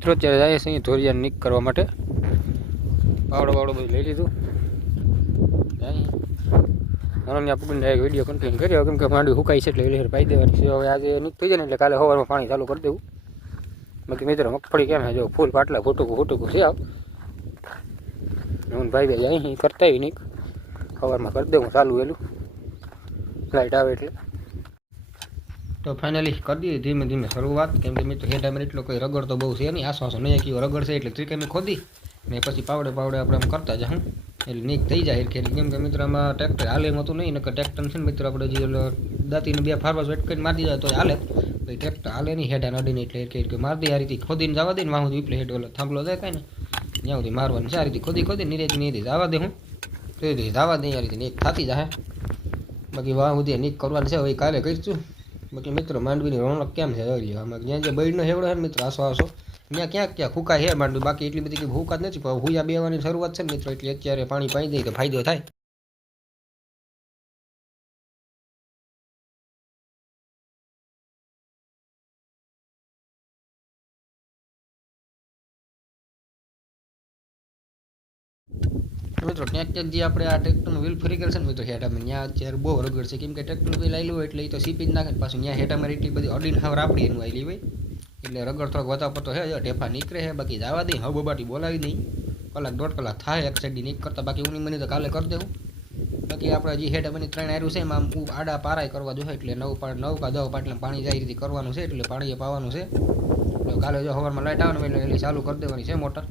મિત્રો અત્યારે જાય છે અહીં ધોરિયા નીક કરવા માટે પાવડો પાવડો બધું લઈ લીધું અનન્ય પકડીને એક વિડીયો કન્ટિન્યુ કર્યો કેમ કે માંડવી હુકાઈ છે એટલે વેલી પાઈ દેવાની છે હવે આજે નીક થઈ જાય ને એટલે કાલે સવારમાં પાણી ચાલુ કરી દેવું બાકી મિત્રો મગફળી કેમ છે જો ફૂલ પાટલા ફૂટુકું ફૂટુકું છે આવ હું ભાઈ ભાઈ અહીં કરતા આવી નીક સવારમાં કરી દઉં ચાલુ વહેલું લાઇટ આવે એટલે તો ફાઇનલી કરી દીધી ધીમે ધીમે શરૂઆત કેમ કે મિત્રો હેઠ અમે એટલો કોઈ રગડ તો બહુ છે નહીં આસવાસો નહીં કેવો રગડ છે એટલે ત્રિકેમી ખોદી ને પછી પાવડે પાવડે આપણે આમ કરતા જાઉં એટલે નીક થઈ જાય એટલે કેમ કે મિત્રો આમાં ટ્રેક્ટર હાલે એમ હતું નહીં નકર ટ્રેક્ટર છે ને મિત્રો આપણે જે ઓલો દાંતીને બે ફારવા વેટ કરીને મારી દીધા તો હાલે પછી ટ્રેક્ટર હાલે નહીં હેઠા નડીને એટલે કે કે મારી દે આ રીતે ખોદીને જવા દે ને વાહું વિપલે હેઠ ઓલો થાંભલો જાય કાંઈ ને ત્યાં સુધી મારવાનું છે આ રીતે ખોદી ખોદી નીરેજ નીરેજ જવા દે હું તો એ રીતે જવા દે આ રીતે નીક થતી જાય બાકી વાહ સુધી નીક કરવાનું છે હવે કાલે કરીશું બાકી મિત્રો, માંડવીની રોનક કેમ છે જોઈ આમાં જ્યાં જે બળનો હેવડો છે મિત્રો, આસો આસો. ત્યાં ક્યાંક ક્યાં ખૂકા છે માંડવી. બાકી એટલી બધી ફૂકા જ નથી, પણ હુયા બેવાની શરૂઆત છે મિત્રો, એટલે અત્યારે પાણી પાઈ દઈએ તો ફાયદો થાય. મિત્રો ક્યાંક ક્યાંક જે આપણે આ ટ્રેક્ટરનું વ્હીલ ફરી કરશે ને મિત્રો, હેઠામાં ત્યાં અત્યારે બહુ રગડ છે. કેમ કે ટ્રેક્ટર વ્હીલ આવેલું હોય એટલે એ તો સીપી જ નાખે પાછું. ત્યાં હેઠામાં એટલી બધી અડીને હાવ આપડી એનું આવેલી હોય. એટલે રગડ થોડોક વધારે પડતો હે ઢેફા નીકળે છે બાકી જવા દઈ હવે બબાટી બોલાવી દઈ કલાક દોઢ કલાક થાય, એક સાઈડની નીક કરતા બાકી ઉની મને તો કાલે કરી દેવું. બાકી આપણે જે હેઠા બની ત્રણ આવ્યું છે, એમાં આમ આડા પારાય કરવા જોઈએ એટલે નવ પાણી નવ કા દવ પાટલે પાણી જાય રીતે કરવાનું છે, એટલે પાણી પાવાનું છે. કાલે જો હવારમાં લાઇટ આવે ને એટલે ચાલુ કરી દેવાની છે મોટર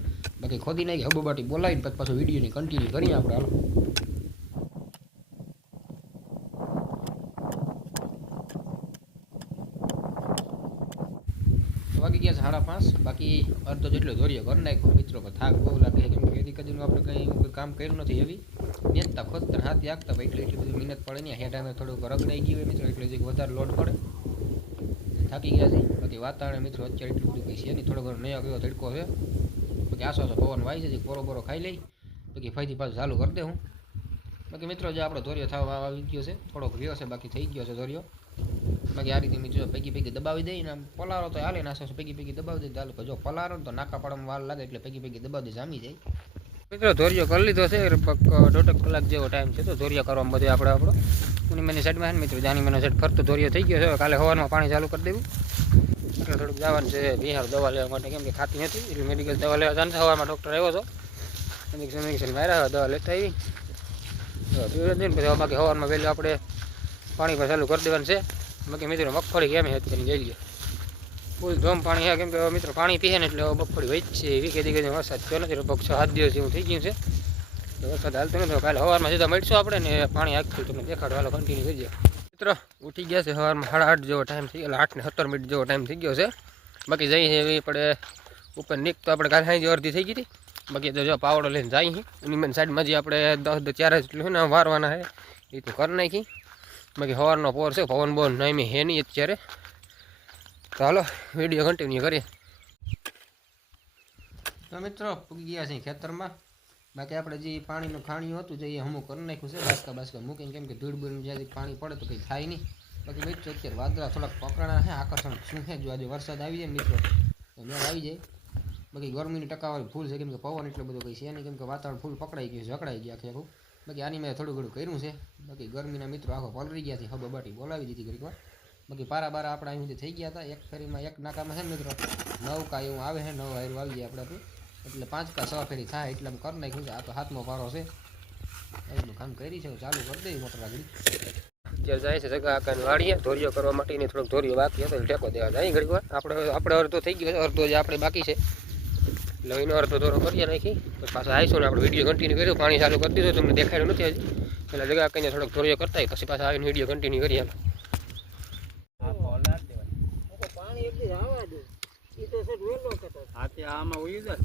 બાકી ખોદી નાખી હબોબાટી બોલાવીને પછી પાછું વિડીયોની કન્ટિન્યુ કરીએ આપણે હાલો વાગી ગયા છે સાડા પાંચ બાકી અડધો જેટલો દોરીઓ કરી નાખ્યો મિત્રો પર થાક બહુ લાગે છે કેમ કે એથી કદીનું આપણે કંઈ કોઈ કામ કર્યું નથી એવી નેતતા ખોદતા હાથ આગતા ભાઈ એટલે એટલી બધી મહેનત પડે નહીં હેઠાને થોડુંક રગડાઈ ગયું હોય મિત્રો એટલે જે વધારે લોડ પડે થાકી ગયા છે બાકી વાતાવરણ મિત્રો અત્યારે એટલું બધું કંઈ છે નહીં થોડો ઘણો નયો ગયો તડકો છે બાકી આસો આસો પવન વાય છે પોરો પોરો ખાઈ લઈ. બાકી ફરીથી પાછું ચાલુ કરી દે હું. બાકી મિત્રો, જે આપણો ધોરિયો થવા આવી ગયો છે, થોડોક રહ્યો છે, બાકી થઈ ગયો છે ધોરિયો. બાકી આ રીતે મિત્રો પૈકી પૈકી દબાવી દઈ ને પલારો તો હાલે નાસો પૈકી પૈકી દબાવી દઈ. ચાલુ જો પલારો તો નાકા પાડવામાં વાર લાગે એટલે પૈકી પૈકી દબાવી જામી જાય. મિત્રો, ધોરિયો કરી લીધો છે દોઢેક દોઢ કલાક જેવો ટાઈમ છે તો ધોરિયા કરવામાં બધે આપણે આપણો. પૂર્ણિમાની મને સાઈડમાં મિત્રો જાની મને સાઈડ ફરતો ધોરિયો થઈ ગયો છે. કાલે હવાનું પાણી ચાલુ કરી દેવું. એટલે થોડુંક જવાનું છે બિહાર દવા લેવા માટે, કેમ કે ખાતી નથી. એટલે મેડિકલ દવા લેવા જાણ સવારમાં ડૉક્ટર આવ્યો હતો ઇન્જેક્શન ઇન્જેક્શન માર્યા દવા લેતા આવી. પીવડે ને પછી બાકી હવારમાં વહેલું આપણે પાણી પણ ચાલુ કરી દેવાનું છે. બાકી મિત્રો મગફળી કેમ છે? અત્યારે જઈ લઈએ ફૂલ ધોમ પાણી છે. કેમ કે મિત્રો પાણી પીએ ને એટલે મગફળી વચ્ચે એવી કે દીકરી વરસાદ થયો નથી. લગભગ છ સાત દિવસ જેવું થઈ ગયું છે. વરસાદ હાલતો નથી. કાલે સવારમાં સીધા મળીશું આપણે ને પાણી આખું તમને દેખાડો હાલો કન્ટિન્યુ કરી દઈએ મિત્રો, ઉઠી ગયા છે સવારમાં સાડા આઠ જેવો ટાઈમ થઈ ગયો આઠ ને સત્તર મિનિટ જેવો ટાઈમ થઈ ગયો છે. બાકી જઈ પડે ઉપર નીક તો આપણે કાલે સાંજે અડધી થઈ ગઈ હતી. બાકી તો જો પાવડો લઈને જાય છે એની મેન સાઈડમાં જે આપણે દસ દસ ચાર જેટલું ને વારવાના છે એ તો કરી નાખી. બાકી સવારનો પોર છે, પવન બોન નામી હે નહીં અત્યારે. તો હાલો વીડિયો કન્ટિન્યુ કરીએ. તો મિત્રો, પૂગી ગયા છે ખેતરમાં. બાકી આપણે જે પાણીનું ખાણી હતું જે એ હમું કરી નાખ્યું છે, બાસકા બાસકા મૂકીને કેમ કે ધૂળ બૂળ જ્યાં પાણી પડે તો કંઈ થાય નહીં. બાકી મિત્રો અત્યારે વાદળા થોડાક પકડાણા છે, આકર્ષણ શું છે? જો આજે વરસાદ આવી જાય મિત્રો, તો મેળ આવી જાય. બાકી ગરમીની ટકાવારી ફૂલ છે, કેમ કે પવન એટલો બધો કંઈ છે નહીં, કેમ કે વાતાવરણ ફૂલ પકડાઈ ગયું છે, જકડાઈ ગયા આખે બાકી આની મેં થોડું ઘણું કર્યું છે. બાકી ગરમીના મિત્રો આખો પલરી ગયા છે હબ બાટી બોલાવી દીધી ઘડીક વાર. બાકી પારા બારા આપણા અહીંથી થઈ ગયા હતા, એક ફેરીમાં એક નાકામાં છે મિત્રો, નવ કાયું આવે છે, નવ આયરું આવી જાય આપણે આપણું એટલે પાંચ કા છ ફેરી થાય એટલે આમ કરી નાખ્યું છે. આ તો હાથમાં પારો છે. એટલું કામ કરી છે. ચાલુ કરી દઈ મોટર આગળ. અત્યારે જાય છે જગા આકાને વાળીએ ધોરીઓ કરવા માટેની થોડોક ધોરીઓ બાકી હતો. એટલે ટેકો દેવા જાય ઘડી વાર. આપણે આપણે અડધો થઈ ગયો અર્ધો અડધો જે આપણે બાકી છે. એટલે એનો અડધો દોરો કરીએ નાખી. પછી પાછા આવીશું ને આપણે વીડિયો કન્ટિન્યુ કર્યો. પાણી ચાલુ કરી દીધું. તમને દેખાયું નથી હજી. પહેલાં જગા આકાને થોડોક ધોરીઓ કરતા પછી પાછા આવીને વીડિયો કન્ટિન્યુ કરીએ પાણી એટલી આવવા દે એ તો સર વેલો કહેતો હાથી આમાં ઉઈ જાય.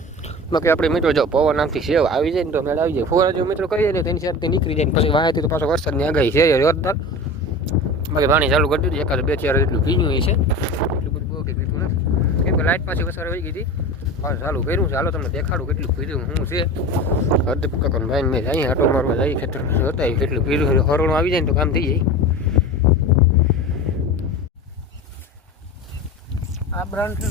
બાકી આપણે મિત્રો જો પવન આમથી સેવ આવી જાય ને તો મેળ આવી જાય. ફોરા જો મિત્રો કરીએ ને તેની સાથે નીકળી જાય ને પછી વાહેથી તો પાછો વરસાદની આગાહી છે જોરદાર. બાકી પાણી ચાલુ કરી દીધું, એકાદ બે, ચાર એટલું ભીનું છે. એટલું બધું બહુ કીધું નથી કેમ કે લાઇટ પાછી વસાર વહી ગઈ હતી. પાછું ચાલુ કર્યું છે. હાલો, તમને દેખાડું કેટલું ભીરું શું છે. હરદીપ કાકા ભાઈ મેં જઈએ આટો મારવા જઈએ ખેતર જોતા કેટલું ભીરું હરણું આવી જાય ને તો કામ થઈ જાય. આ બ્રાન્ડ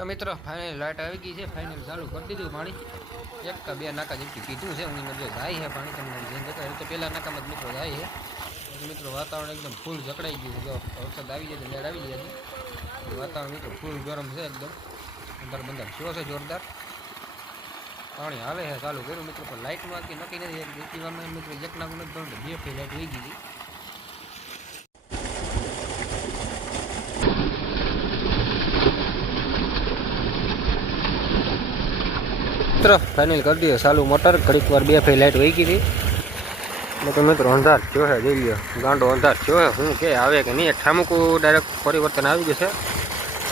તો મિત્રો ફાઇનલ લાઇટ આવી ગઈ છે ફાઇનલ ચાલુ કરી દીધું પાણી એક કે બે નાકા જેટલું કીધું છે હું જો જાય છે પાણી તમને જેમ જતા તો પહેલા નાકામાં જ મિત્રો જાય છે પછી મિત્રો વાતાવરણ એકદમ ફૂલ જકડાઈ ગયું છે જો વરસાદ આવી જાય તો મેળ આવી જાય છે વાતાવરણ મિત્રો ફૂલ ગરમ છે એકદમ અંદર બંદર શો છે જોરદાર પાણી હાલે છે ચાલુ કર્યું મિત્રો પણ લાઇટમાં કે નક્કી નથી એક જેટલી વારમાં મિત્રો એક નાકું નથી ભરતું બે ફેર લાઇટ વહી ગઈ મિત્રો ફાઇનલ કરી દીધો ચાલુ મોટર ઘડીક વાર બે ફેર લાઇટ વહી ગઈ હતી એટલે મિત્રો અંધાર થયો છે જોઈ લ્યો ગાંડો અંધાર થયો છે શું કે આવે કે નહીં ઠામુકું ડાયરેક્ટ પરિવર્તન આવી ગયું છે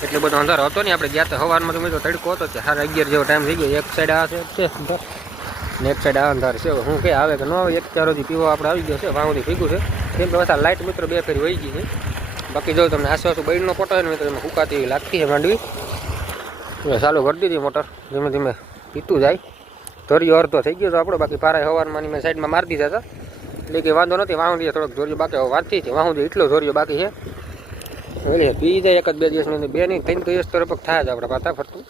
એટલે બધો અંધાર હતો નહીં આપણે ગયા તો સવારમાં તો મિત્રો તડકો હતો તે સાડા અગિયાર જેવો ટાઈમ થઈ ગયો એક સાઈડ આ છે અંધાર ને એક સાઈડ આ અંધાર છે શું કે આવે કે ન આવે એક ચારોથી પીવો આપણે આવી ગયો છે વાંધી ભીગું છે કેમ કે પાછા લાઇટ મિત્રો બે ફેરી વહી ગઈ છે બાકી જો તમને આસપાસ બળીનો પોટો હોય ને મિત્રો એમાં ફૂંકાતી એવી લાગતી છે માંડવી એટલે ચાલુ કરી દીધી મોટર ધીમે ધીમે પીતું જાય ધોરિયો અડધો થઈ ગયો તો આપણો બાકી પારા હવારમાં મેં સાઈડમાં મારી દીધા હતા એટલે કે વાંધો નથી વાહું થોડોક ધોરિયો બાકી હવે વાંચી છે વાહું એટલો ધોરિયો બાકી છે એટલે પી જાય એક જ બે દિવસની અંદર બે નહીં ત્રણ દિવસ તો લગભગ થાય જ આપણે પાતા ફરતું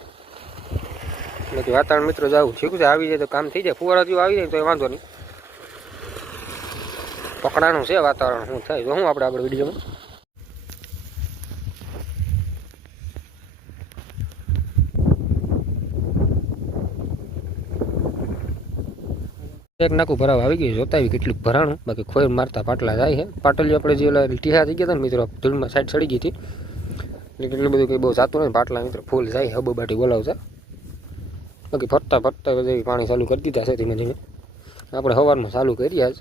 નથી વાતાવરણ મિત્રો જવું ઠીક છે આવી જાય તો કામ થઈ જાય ફુવારા જેવું આવી જાય તો એ વાંધો નહીં પકડાનું છે વાતાવરણ શું થાય તો હું આપણે આગળ વિડીયોમાં એક નાકું ભરાવા આવી ગયું જોતા આવી કેટલું ભરાણું. બાકી ખોઈ મારતા પાટલા જાય છે. પાટલીઓ આપણે જે ઓલા ટીહા થઈ ગયા હતા મિત્રો, ધૂળમાં સાઈડ સડી ગઈ હતી. એટલે એટલું બધું કંઈ બહુ જાતું નહીં પાટલા મિત્રો ફૂલ જાય, હબો બાટી બોલાવતા બાકી ફરતા ફરતા બધા પાણી ચાલુ કરી દીધા છે ધીમે ધીમે. આપણે સવારમાં ચાલુ કરીએ આજ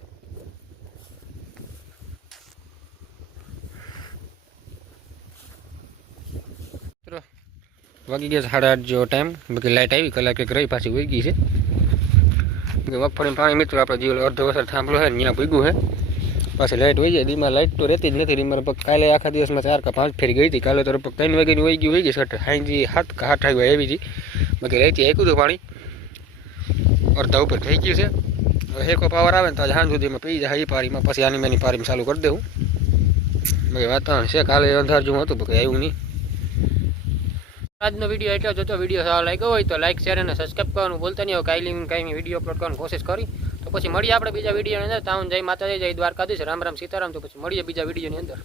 વાગી ગયા સાડા આઠ જેવો ટાઈમ બાકી લાઇટ આવી, કલાક એક રહી, પાછી વહી ગઈ છે. મગફળી પાણી મિત્રો, આપણે જીવ અડધો વસર થાંભલો છે ત્યાં ભૂગ્યું છે. પાછી લાઇટ હોય જાય, દીમાં લાઇટ તો રહેતી જ નથી. દીમાં પગ કાલે આખા દિવસમાં ચાર કે પાંચ ફેરી ગઈ હતી. કાલે તો પગ ત્રણ વાગ્યાની વહી ગયું વહી ગઈ સટ હાંજી હાથ કે હાથ વાગ્યા આવી હતી. બાકી રહેતી આપ્યું હતું પાણી. અડધા ઉપર થઈ ગયું છે. હેકો પાવર આવે ને તો સાંજ સુધીમાં પી જાય એ પારીમાં. પછી આની મેની પારીમાં ચાલુ કરી દેવું. બાકી વાતાવરણ છે. કાલે અંધાર જેવું હતું, બાકી આવ્યું નહીં. આજનો વીડિયો એટલો જોતો વીડિયો સારો લાગ્યો હોય તો લાઈક શેર અને સબસ્ક્રાઈબ કરવાનું ભૂલતા નહીં. કાંઈ કાંઈ વીડિયો અપલોડ કરવાની કોશિશ કરી. તો પછી મળીએ આપણે બીજા વિડીયોની અંદર. તાઉન જય માતાજી, જય દ્વારકાધીશ. રામ રામ સીતારામ. તો પછી મળીએ બીજા વિડીયોની અંદર.